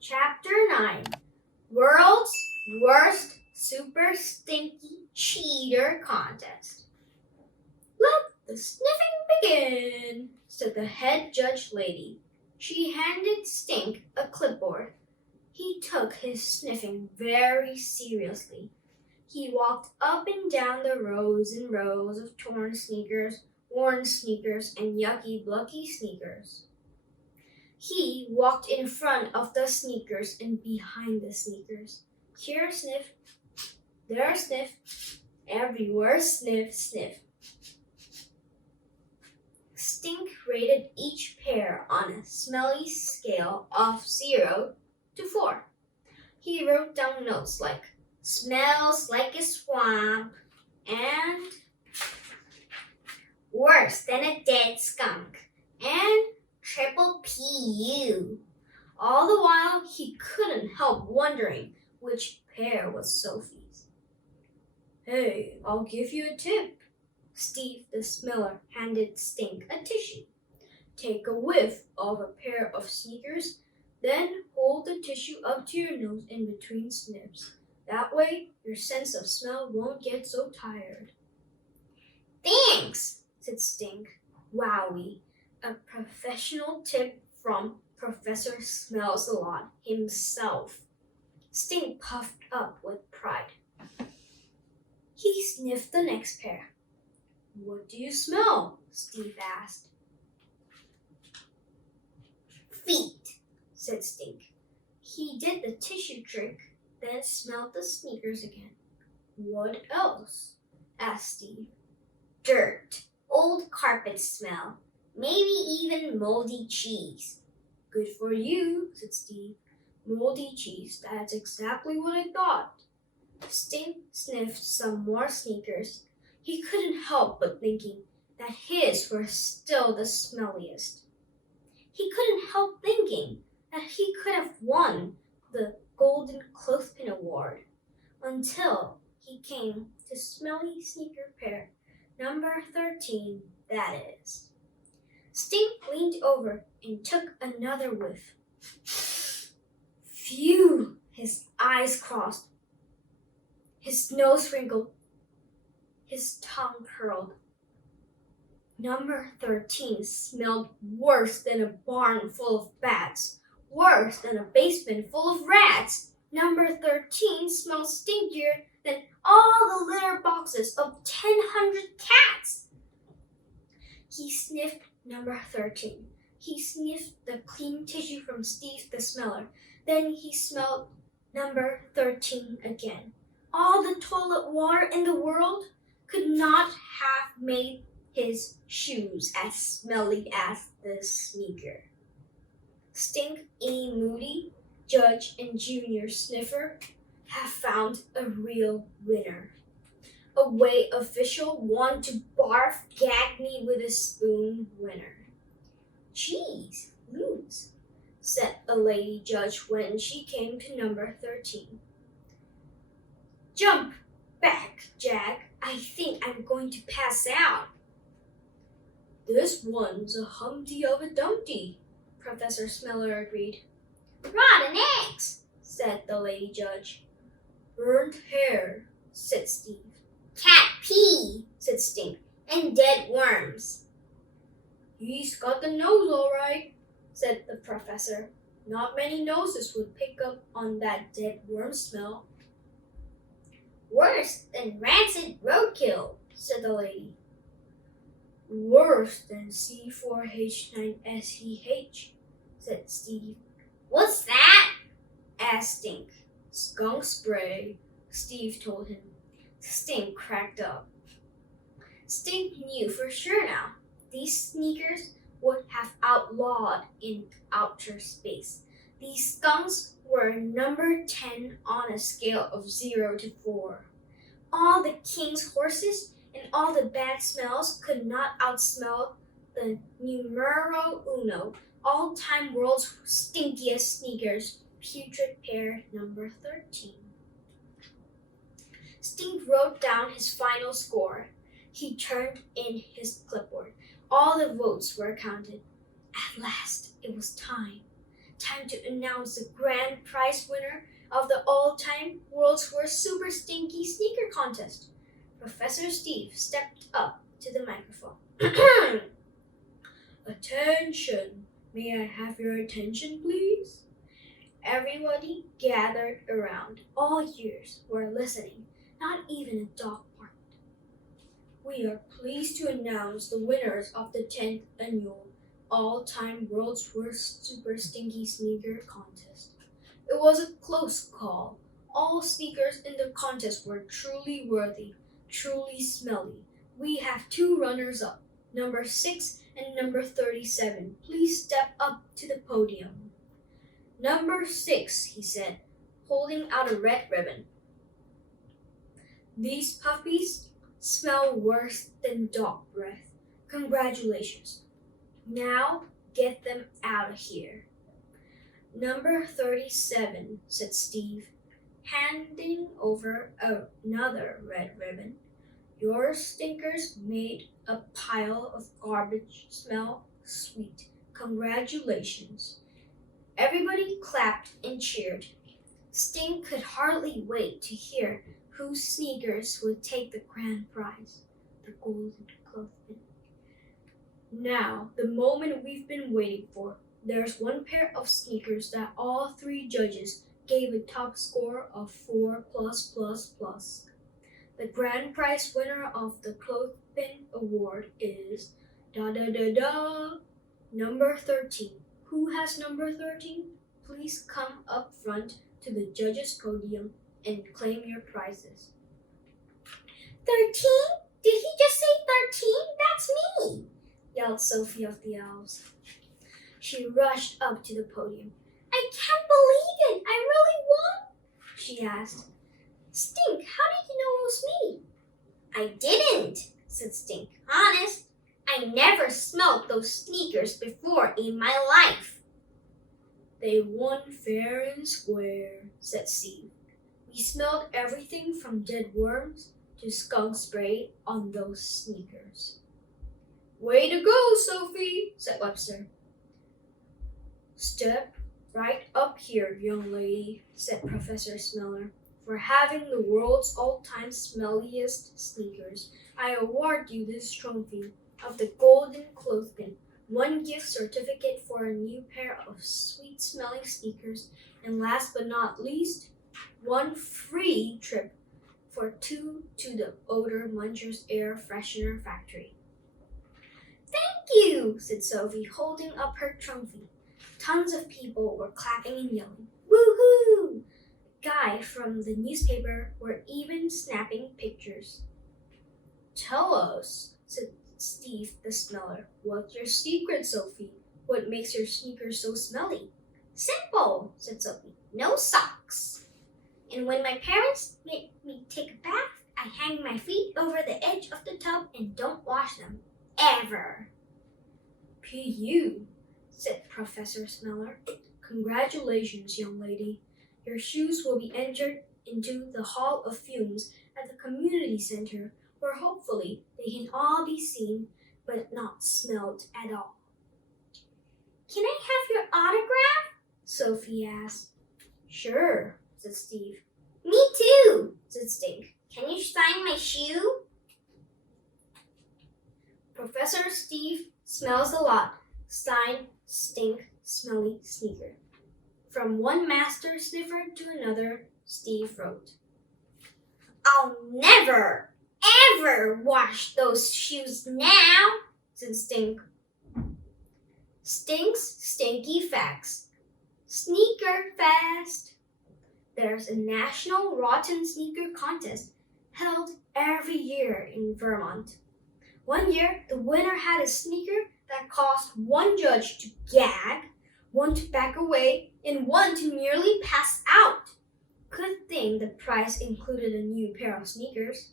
Chapter 9 World's Worst Super-Stinky Cheater Contest. Let the sniffing begin, said the head judge lady. She handed Stink a clipboard. He took his sniffing very seriously. He walked up and down the rows and rows of torn sneakers, worn sneakers, and yucky, blucky sneakers. He walked in front of the sneakers and behind the sneakers. Here sniff, there sniff, everywhere sniff, sniff. Stink rated each pair on a smelly scale of 0 to 4. He wrote down notes like, smells like a swamp, and worse than a dead skunk, and triple PU. All the while, he couldn't help wondering which pair was Sophie's. Hey, I'll give you a tip. Steve the smeller handed Stink a tissue. Take a whiff of a pair of sneakers, then hold the tissue up to your nose in between sniffs. That way, your sense of smell won't get so tired. Thanks, said Stink. Wowie, a professional tip from Professor Smells-A-Lot himself. Stink puffed up with pride. He sniffed the next pair. What do you smell? Steve asked. Feet, said Stink. He did the tissue trick, then smelled the sneakers again. What else? Asked Steve. Dirt, old carpet smell, maybe even moldy cheese. Good for you, said Steve. Moldy cheese, that's exactly what I thought. Stink sniffed some more sneakers. He couldn't help but thinking that his were still the smelliest. He couldn't help thinking that he could have won the Golden Clothespin Award until he came to smelly sneaker pair number 13, that is. Stink leaned over and took another whiff. Phew! His eyes crossed. His nose wrinkled. His tongue curled. Number 13 smelled worse than a barn full of bats, worse than a basement full of rats. Number 13 smelled stinkier than all the litter boxes of 1,000 cats. He sniffed number 13. He sniffed the clean tissue from Steve the smeller. Then he smelled number 13 again. All the toilet water in the world could not have made his shoes as smelly as this sneaker. Stink E. Moody, judge and junior sniffer, have found a real winner. Away official want to barf gag me with a spoon winner. Jeez, lose, said a lady judge when she came to number 13. Jump back, Jack. I think I'm going to pass out. This one's a Humpty of a Dumpty, Professor Smeller agreed. Rotten eggs, said the lady judge. Burnt hair, said Steve. Cat pee, said Stink, and dead worms. He's got the nose all right, said the professor. Not many noses would pick up on that dead worm smell. Worse than rancid roadkill, said the lady. Worse than C4H9SEH, said Steve. What's that? asked Stink. Skunk spray, Steve told him. Stink cracked up. Stink knew for sure now. These sneakers would have outlawed in outer space. These skunks were number 10 on a scale of 0 to 4. All the king's horses and all the bad smells could not outsmell the numero uno, all-time world's stinkiest sneakers, putrid pair number 13. Stink wrote down his final score. He turned in his clipboard. All the votes were counted. At last, it was time. Time to announce the grand prize winner of the all-time world's worst Super-Stinky sneaker contest. Professor Steve stepped up to the microphone. Attention! May I have your attention, please? Everybody gathered around. All ears were listening. Not even a dog barked. We are pleased to announce the winners of the 10th annual all-time world's worst Super-Stinky sneaker contest. It was a close call. All sneakers in the contest were truly worthy, truly smelly. We have 2 runners-up, number 6 and number 37. Please step up to the podium. Number 6, he said, holding out a red ribbon. These puppies smell worse than dog breath. Congratulations. Now get them out of here. Number 37, said Steve, handing over another red ribbon. Your stinkers made a pile of garbage smell sweet. Congratulations. Everybody clapped and cheered. Stink could hardly wait to hear whose sneakers would take the grand prize, the Golden Clothespin. Now, the moment we've been waiting for. There's one pair of sneakers that all 3 judges gave a top score of 4+++. The grand prize winner of the Clothespin Award is number 13. Who has number 13? Please come up front to the judges' podium and claim your prizes. 13? Did he just say 13? That's me! Yelled Sophie of the Elves. She rushed up to the podium. I can't believe it! I really won! She asked. Stink, how did you know it was me? I didn't, said Stink. Honest, I never smelled those sneakers before in my life. They won fair and square, said Steve. We smelled everything from dead worms to skunk spray on those sneakers. Way to go, Sophie, said Webster. Step right up here, young lady, said Professor Smeller. For having the world's all-time smelliest sneakers, I award you this trophy of the Golden Clothespin, 1 gift certificate for a new pair of sweet-smelling sneakers, and last but not least, 1 free trip for 2 to the Odor Muncher's Air Freshener Factory. Thank you, said Sophie, holding up her trophy. Tons of people were clapping and yelling, woohoo! Guy from the newspaper were even snapping pictures. Tell us, said Steve the Smeller, what's your secret, Sophie? What makes your sneakers so smelly? Simple, said Sophie. No socks. And when my parents make me take a bath, I hang my feet over the edge of the tub and don't wash them. Ever. P.U., said Professor Smeller. Congratulations, young lady. Your shoes will be entered into the Hall of Fumes at the community center, where hopefully they can all be seen but not smelled at all. Can I have your autograph? Sophie asked. Sure, said Steve. Me too, said Stink. Can you sign my shoe? Professor Steve smells a lot. Signed, Stink, Smelly Sneaker. From one master sniffer to another, Steve wrote. I'll never, ever wash those shoes now, said Stink. Stink's Stinky Facts. Sneaker Fest. There's a national rotten sneaker contest held every year in Vermont. One year, the winner had a sneaker that caused one judge to gag, one to back away, and one to nearly pass out. Good thing the prize included a new pair of sneakers.